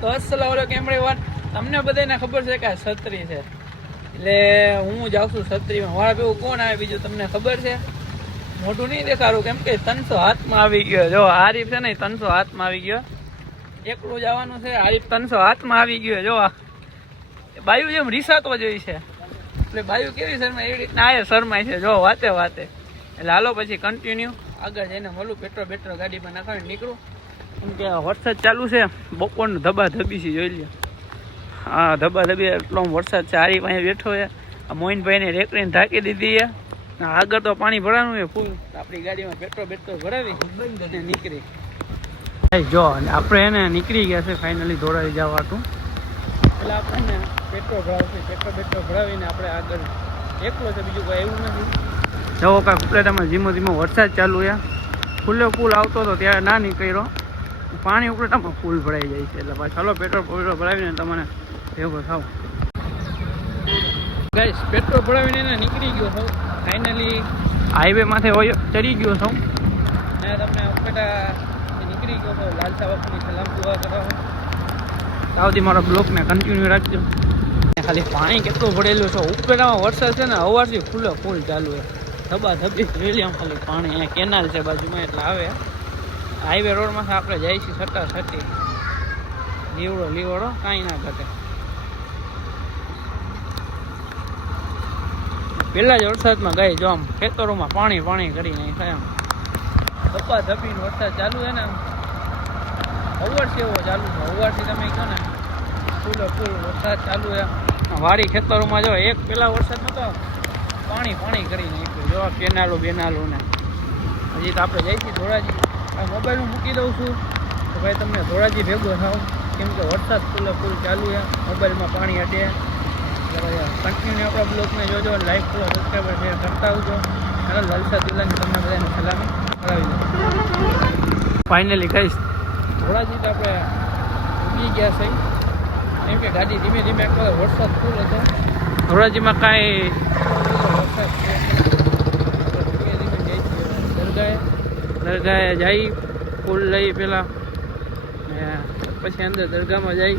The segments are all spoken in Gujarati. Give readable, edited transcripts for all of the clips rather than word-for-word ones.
તો અસલામ વાલેકુમ એવરીવન. તમને બધાને ખબર છે કે આ છત્રી છે, એટલે હું જાઉં છું છત્રીમાં. મારા ભેગું કોણ આવે બીજું તમને ખબર છે? મોઢું નહીં દેખાડું, કેમ કે 300 હાથમાં આવી ગયો. જો આરીફ છે ને 300 હાથમાં આવી ગયો. એકલું જવાનું છે. આરીફ 300 હાથમાં આવી ગયો. જો બાયુ જેમ રીસાતો જોઈ છે, એટલે બાયુ કેવી શરમાય એવી રીતના આ શરમાય છે. જો વાતે વાતે. એટલે હાલો પછી કન્ટિન્યુ આગળ જઈને મળું. પેટ્રોલ ગાડીમાં નાખાવીને નીકળું, કેમ કે વરસાદ ચાલુ છે. બપોરનું ધબાધબી છે, જોઈ લે. હા, ધબાધબી એટલો વરસાદ છે. આરીફ અહીંયા બેઠો છે. આ મોહિનભાઈને રેકડીને ઢાંકી દીધી છે. આગળ તો પાણી ભરાવાનું છે ફૂલ. આપણી ગાડીમાં પેટ્રોલ ભરાવી ને નીકળી જો. આપણે એને નીકળી ગયા છે ફાઇનલી દોડાવી જવા હતું. એટલે આપણે પેટ્રોલ ભરાવશે. પેટ્રોલ ભરાવીને આપણે આગળ એકલો છે, બીજું કંઈ એવું નથી. જવો કાંક ઉપલેટામાં ધીમો ધીમો વરસાદ ચાલુ છે. ફૂલે ફૂલ આવતો હતો ત્યારે ના નીકળ્યો. પાણી ઉપલેટામાં ફૂલ ભરાઈ જાય છે. એટલે પાછું ચાલો પેટ્રોલ ભરાવીને તમને ભેગો થાવ. ગાઈસ, પેટ્રોલ ભરાવીને એને નીકળી ગયો છું. ફાઇનલી હાઈવે માથે ચડી ગયો છું. અને તમને ઉપલેટા નીકળી ગયો છો. લાલસા બાપુની સલામ દુઆ કરાવો. તાવથી મારા બ્લોકને કન્ટિન્યુ રાખજો. ખાલી પાણી કેટલું ભરેલું છે ઉપલેટામાં. વરસાદ છે ને સવારથી ફૂલ ચાલુ છે. ધબાધબી રેલી આમ ખાલી પાણી. અહીંયા કેનાલ છે બાજુમાં, એટલે આવે. હાઈવે રોડમાંથી આપણે જઈએ છીએ સટાસટી. લીવડો કાંઈ ના ઘટે. પહેલા જ વરસાદમાં ગઈ જો આમ ખેતરોમાં પાણી કરી નહીં થાય. આમ ધબાધબીનો વરસાદ ચાલુ છે ને. અવારથી એવો ચાલુ છે. અવારથી તમે કહો ને ફૂલ વરસાદ ચાલુ છે. વાડી ખેતરોમાં જો એક પહેલા વરસાદ નતો પાણી કરી નાખ્યું. જો કેનાલો ને. હજી તો આપણે જઈશું ધોરાજી. મોબાઈલ હું મૂકી દઉં છું તો ભાઈ તમને ધોરાજી ભેગો થાવ, કેમ કે વરસાદ ફૂલ ચાલુ છે. મોબાઈલમાં પાણી અડે. કન્ટિન્યુ આપણા બ્લોગમાં જોજો. લાઈક કરો, સબસ્ક્રાઈબર શેર કરતા આવજો. ચાલો લાલસા દુલ્લાની તમને બધાને સલામી કરાવી દો. ફાઇનલી કહીશ ધોરાજી તો આપણે ઉગી ગયા છે, કેમ કે ગાડી ધીમે ધીમે વરસાદ ફૂલ હતો. ધોરાજીમાં કાંઈ વરસાદ દરગાહે જઈ ફૂલ લઈ પહેલાં, ને પછી અંદર દરગાહમાં જઈ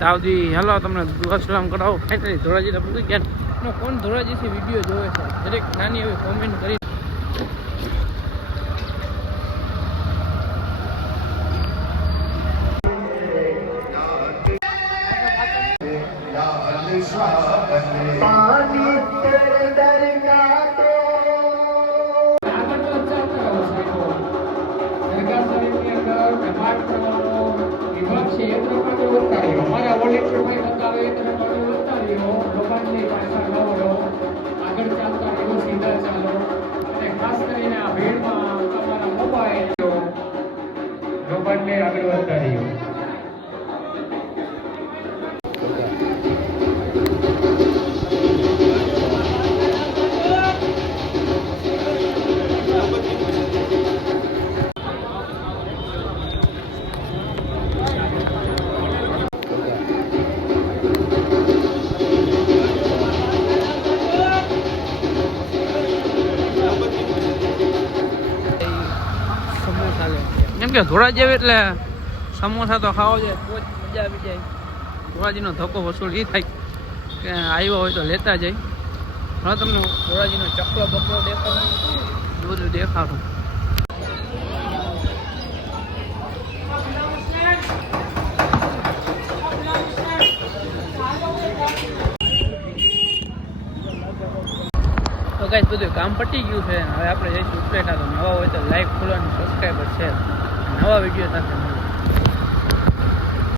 તાવથી હાલો તમને દુઆ સલામ કરાવો. ફાઇનલી ધોરાજી તો પૂરી ગયા. કોણ ધોરાજીથી વિડીયો જોવે છે દરેક નાની એવી કોમેન્ટ કરી. કેમ કે ધોરાજી આવે એટલે સમોસા તો ખાવા જાય તો જ મજા આવી જાય. ધોરાજીનો ધક્કો વસૂલ એ થાય કે આવ્યો હોય તો લેતા જાય. હવે તમને ધોરાજીનો ચકલો બકલો દેખાડું, બધું દેખાડું. તો ગાઈસ બધું કામ પતી ગયું છે. હવે આપણે જઈશું ઉપલેટા. તો નવા હોય તો લાઈક, ફોલો અને સબસ્ક્રાઈબર છે. નવા વિડીયો સાથે